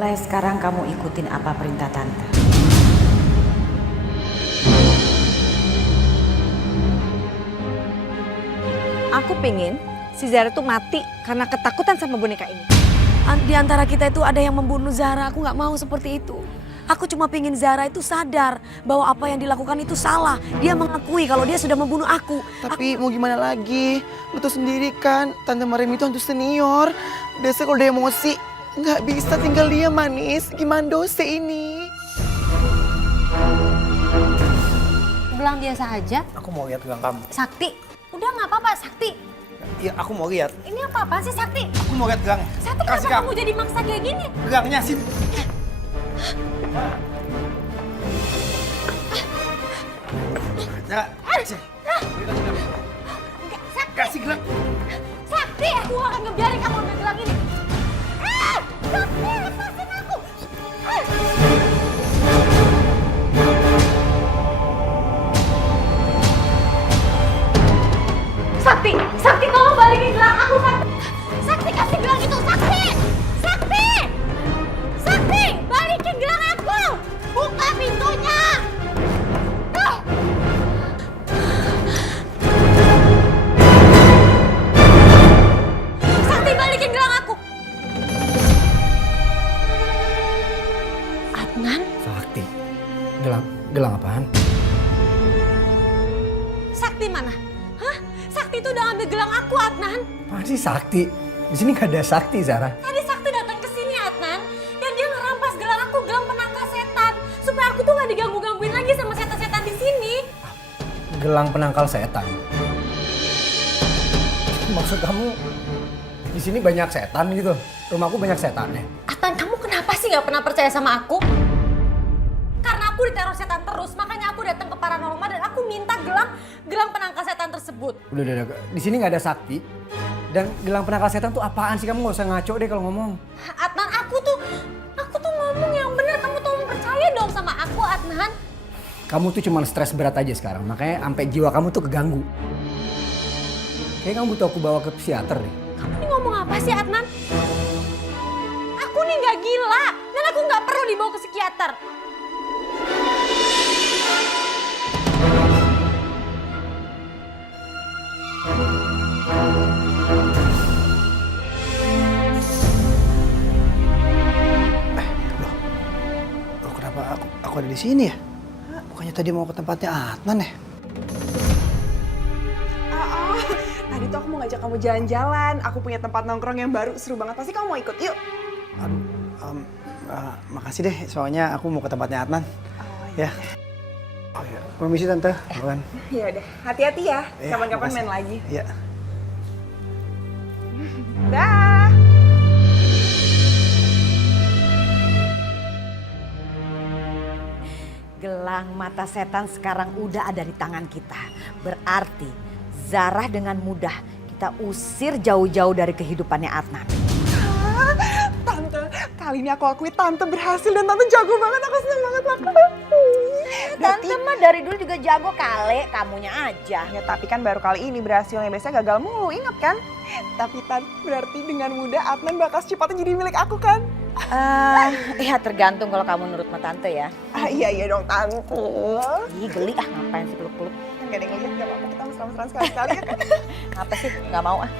Mulai sekarang kamu ikutin apa perintah tante. Aku pengen si Zara tuh mati karena ketakutan sama boneka ini. Di antara kita itu ada yang membunuh Zara, aku gak mau seperti itu. Aku cuma pengen Zara itu sadar bahwa apa yang dilakukan itu salah. Dia mengakui kalau dia sudah membunuh aku. Tapi mau gimana lagi? Lu tuh sendiri kan, Tante Mariam itu hantu senior. Biasanya kalau dia emosi, nggak bisa tinggal dia manis. Gimana dosa ini? Gelang biasa aja. Aku mau lihat gelang kamu. Sakti, udah nggak apa-apa Sakti. Iya, aku mau lihat. Ini apa-apaan sih Sakti? Aku mau lihat gelang. Sakti kenapa kamu jadi maksa kayak gini? Gelangnya sih. Kasih gelang. Sakti, aku akan ngebiarin kamu ambil gelang ini. Sakti, lepasin aku. Sakti, Sakti tolong balikin gelang aku, Sakti. Sakti kasih gelang itu, Sakti. Sakti, Sakti, balikin gelang aku. Buka pintunya. Sakti, balikin gelang aku. Adnan, Sakti. Gelang apaan? Sakti mana? Hah? Sakti itu udah ambil gelang aku, Adnan. Apaan sih Sakti? Di sini gak ada Sakti, Zara. Tadi Sakti datang ke sini, Adnan, dan dia ngerampas gelang aku, gelang penangkal setan, supaya aku tuh gak diganggu-gangguin lagi sama setan-setan di sini. Gelang penangkal setan. Maksud kamu di sini banyak setan gitu? Rumahku banyak setannya. Adnan, kamu kenapa sih gak pernah percaya sama aku? Karena aku diteror setan terus, makanya aku datang ke paranormal dan aku minta gelang penangkal setan tersebut. Udah. Di sini nggak ada Sakti. Dan gelang penangkal setan tuh apaan sih? Kamu nggak usah ngaco deh kalau ngomong. Adnan, aku tuh ngomong yang benar, kamu tolong percaya dong sama aku, Adnan. Kamu tuh cuma stres berat aja sekarang. Makanya sampai jiwa kamu tuh keganggu. Kayaknya kamu butuh aku bawa ke psikiater deh. Kamu nih ngomong apa sih, Adnan? Aku nih nggak gila dan aku nggak perlu dibawa ke psikiater. Loh, kenapa aku ada di sini ya? Bukannya tadi mau ke tempatnya Adnan ya? Tadi tuh aku mau ngajak kamu jalan-jalan. Aku punya tempat nongkrong yang baru, seru banget. Pasti kamu mau ikut, yuk. Makasih deh, soalnya aku mau ke tempatnya Adnan. Ya. Oh ya, permisi Tante. Bukan. Ya udah, hati-hati ya. Iya, Kapan-kapan makasih. main lagi. Iya. Dah. Gelang mata setan sekarang udah ada di tangan kita. Berarti Zara dengan mudah kita usir jauh-jauh dari kehidupannya Adnan. Tante, kali ini aku akui Tante berhasil dan Tante jago banget. Aku seneng banget lah. Tante mah dari dulu juga jago kali, kamunya aja. Ya tapi kan baru kali ini berhasilnya. Biasanya gagal mulu, inget kan? Tapi Tante, berarti dengan mudah Adnan bakal secepatnya jadi milik aku kan? Ya tergantung kalau kamu nurut sama tante ya. Iya dong Tante. Ih geli ngapain sih peluk-peluk. Gak ada yang ngeliat, gak apa-apa. Kita mesra-mesraan sekali-sekali ya kan? Apa sih, nggak mau ah.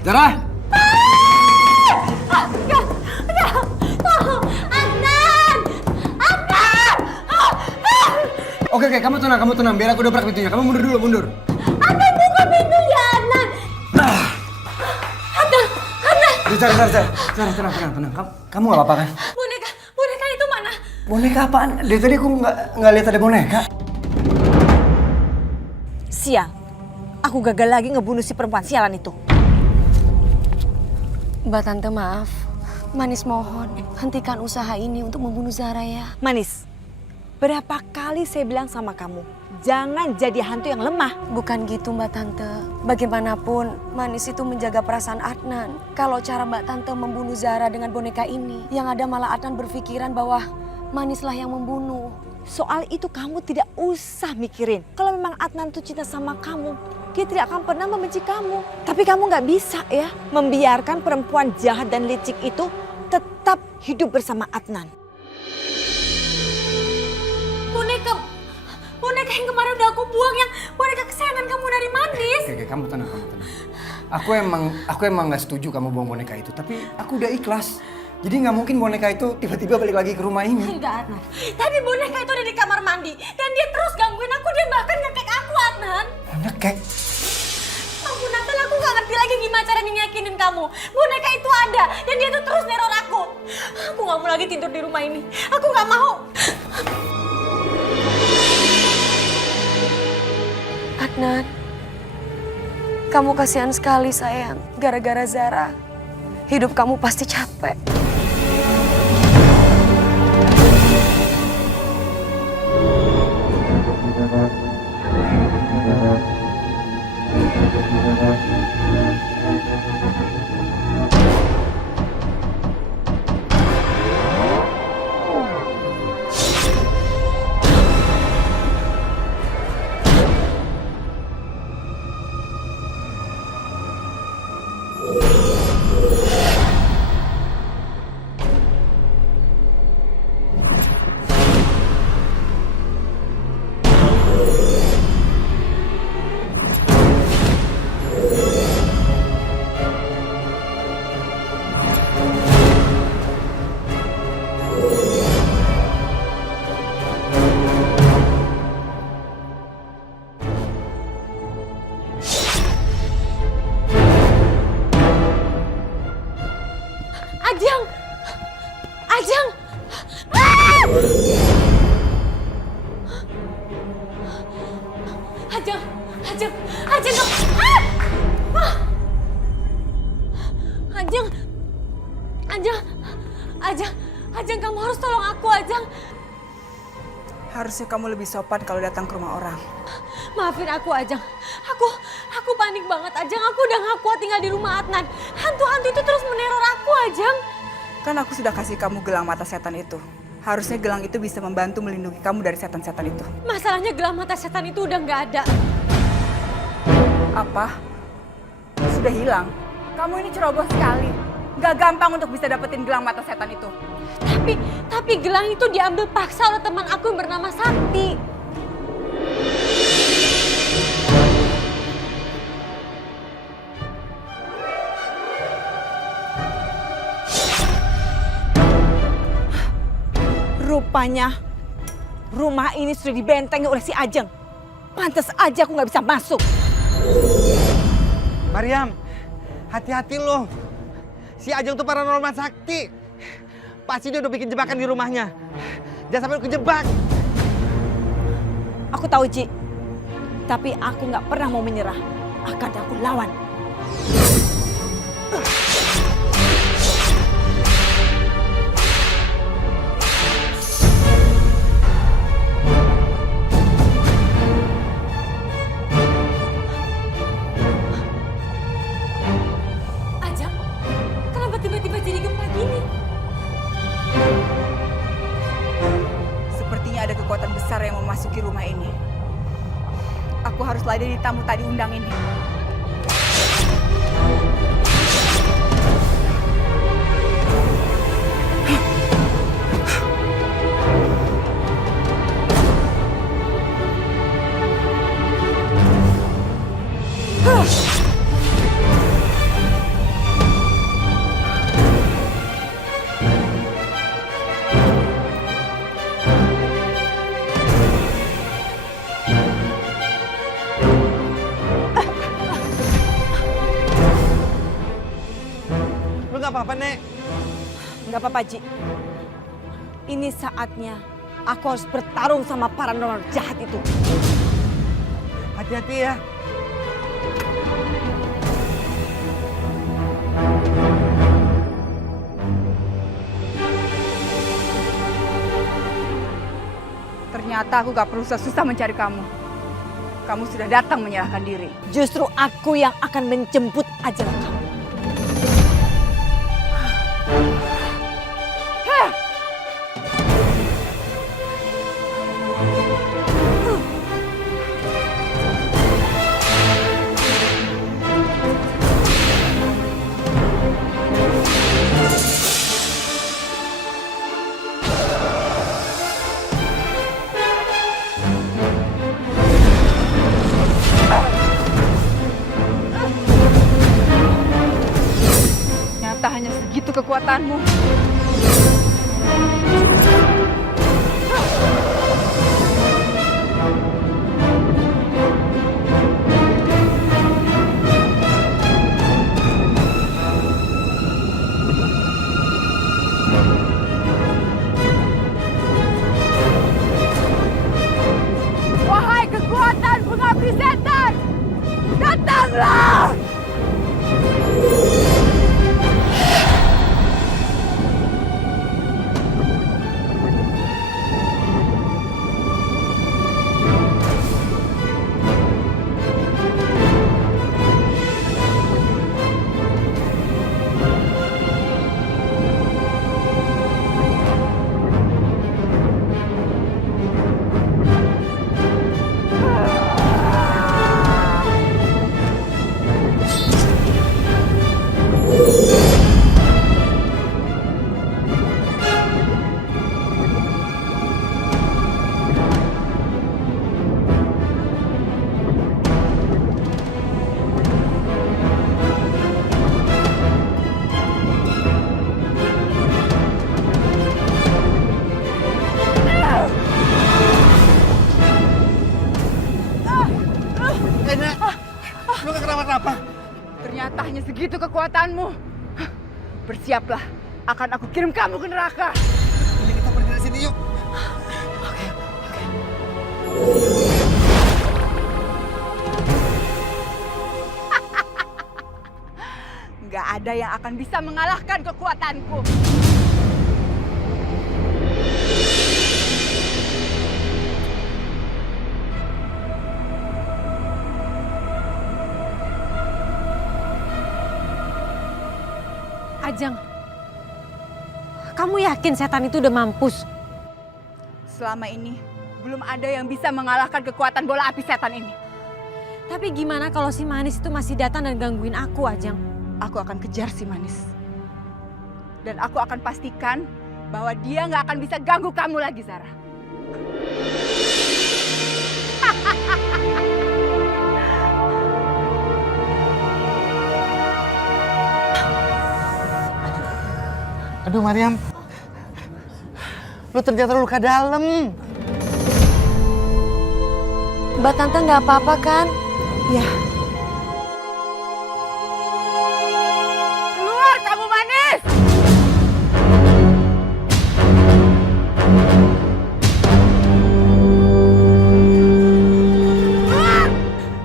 Zara! Oke, kamu tenang. Biar aku dobrak pintunya. Kamu mundur. Adnan, buka pintunya, Adnan. Zara, tenang. Kamu gak apa-apa kan? Boneka itu mana? Boneka apaan? Dari tadi aku nggak lihat ada boneka. Sial, aku gagal lagi ngebunuh si perempuan sialan itu. Mbak Tante maaf, Manis mohon hentikan usaha ini untuk membunuh Zara ya. Manis, berapa kali saya bilang sama kamu, jangan jadi hantu yang lemah. Bukan gitu Mbak Tante. Bagaimanapun Manis itu menjaga perasaan Adnan. Kalau cara Mbak Tante membunuh Zara dengan boneka ini, yang ada malah Adnan berpikiran bahwa Manislah yang membunuh. Soal itu kamu tidak usah mikirin. Kalau memang Adnan tuh cinta sama kamu, dia tidak akan pernah membenci kamu. Tapi kamu nggak bisa ya membiarkan perempuan jahat dan licik itu tetap hidup bersama Adnan. Boneka yang kemarin udah aku buang, yang boneka kesayangan kamu dari Manis. Oke, kamu tenang. Aku emang nggak setuju kamu buang boneka itu, tapi aku udah ikhlas. Jadi nggak mungkin boneka itu tiba-tiba balik lagi ke rumah ini. Enggak, Adnan. Tadi boneka itu ada di kamar mandi dan dia terus gangguin aku, dia bahkan nyekek aku, Adnan. Nyekek? Ampun, Natal, aku gak ngerti lagi gimana cara nyakinin kamu. Boneka itu ada dan dia tuh terus neror aku. Aku gak mau lagi tidur di rumah ini. Aku gak mau. Adnan, kamu kasihan sekali sayang. Gara-gara Zara, hidup kamu pasti capek. Ajeng! Ah! Ajeng, kamu... Ah! Ajeng, kamu harus tolong aku, Ajeng. Harusnya kamu lebih sopan kalau datang ke rumah orang. Maafin aku, Ajeng. Aku panik banget, Ajeng. Aku udah gak kuat tinggal di rumah Adnan. Hantu-hantu itu terus meneror aku, Ajeng. Kan aku sudah kasih kamu gelang mata setan itu. Harusnya gelang itu bisa membantu melindungi kamu dari setan-setan itu. Masalahnya gelang mata setan itu udah gak ada. Apa? Sudah hilang? Kamu ini ceroboh sekali. Gak gampang untuk bisa dapetin gelang mata setan itu. Tapi gelang itu diambil paksa oleh teman aku yang bernama Sakti. Rupanya rumah ini sudah dibentengi oleh si Ajeng. Pantas aja aku nggak bisa masuk. Mariam, hati-hati loh. Si Ajeng tuh paranormal sakti. Pasti dia udah bikin jebakan di rumahnya. Jangan sampai lu kejebak. Aku tahu, Ji. Tapi aku nggak pernah mau menyerah. Akan aku lawan. Ajeng, kenapa tiba-tiba jadi gempa gini? Sepertinya ada kekuatan besar yang memasuki rumah ini. Aku harus ladeni tamu tadi undang ini. nggak apa-apa, Nek. Nggak apa-apa, Ji. Ini saatnya aku harus bertarung sama paranormal jahat itu. Hati-hati ya. Ternyata aku gak perlu susah mencari kamu. Kamu sudah datang menyerahkan diri. Justru aku yang akan menjemput ajaran kamu. Ternyata hanya segitu kekuatanmu. Wahai kekuatan pengabdi setan, datanglah! Nek, lu gak kenapa-kenapa. Ternyata hanya segitu kekuatanmu. Bersiaplah, akan aku kirim kamu ke neraka. Ini kita pergi dari sini yuk. Nggak ada yang akan bisa mengalahkan kekuatanku. Ajeng, kamu yakin setan itu udah mampus? Selama ini, belum ada yang bisa mengalahkan kekuatan bola api setan ini. Tapi gimana kalau si Manis itu masih datang dan gangguin aku, Ajeng? Aku akan kejar si Manis. Dan aku akan pastikan bahwa dia nggak akan bisa ganggu kamu lagi, Zara. Aduh, Mariam. Lu ternyata luka dalam. Mbak Tante nggak apa-apa kan? Ya, Keluar kamu Manis!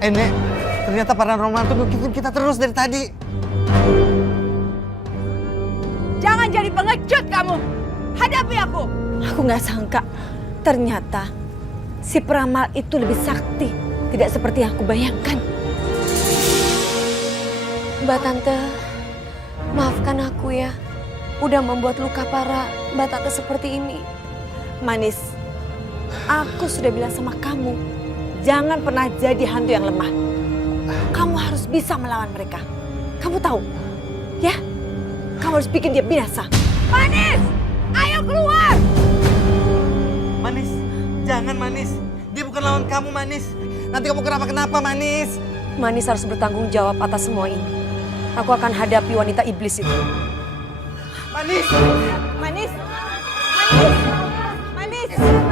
Nek, ternyata paranormal tuh ngikutin kita terus dari tadi. Jangan jadi pengecut kamu! Hadapi aku! aku nggak sangka. Ternyata si peramal itu lebih sakti. Tidak seperti yang aku bayangkan. Mbak Tante, maafkan aku ya. Udah membuat luka parah Mbak Tante seperti ini. Manis, aku sudah bilang sama kamu, jangan pernah jadi hantu yang lemah. Kamu harus bisa melawan mereka. Kamu tahu, ya? Kamu harus bikin dia binasa. Manis! Ayo keluar! Manis, jangan Manis. Dia bukan lawan kamu, Manis. Nanti kamu kenapa-kenapa, Manis. Manis harus bertanggung jawab atas semua ini. Aku akan hadapi wanita iblis itu. Manis! Manis! Manis! Manis!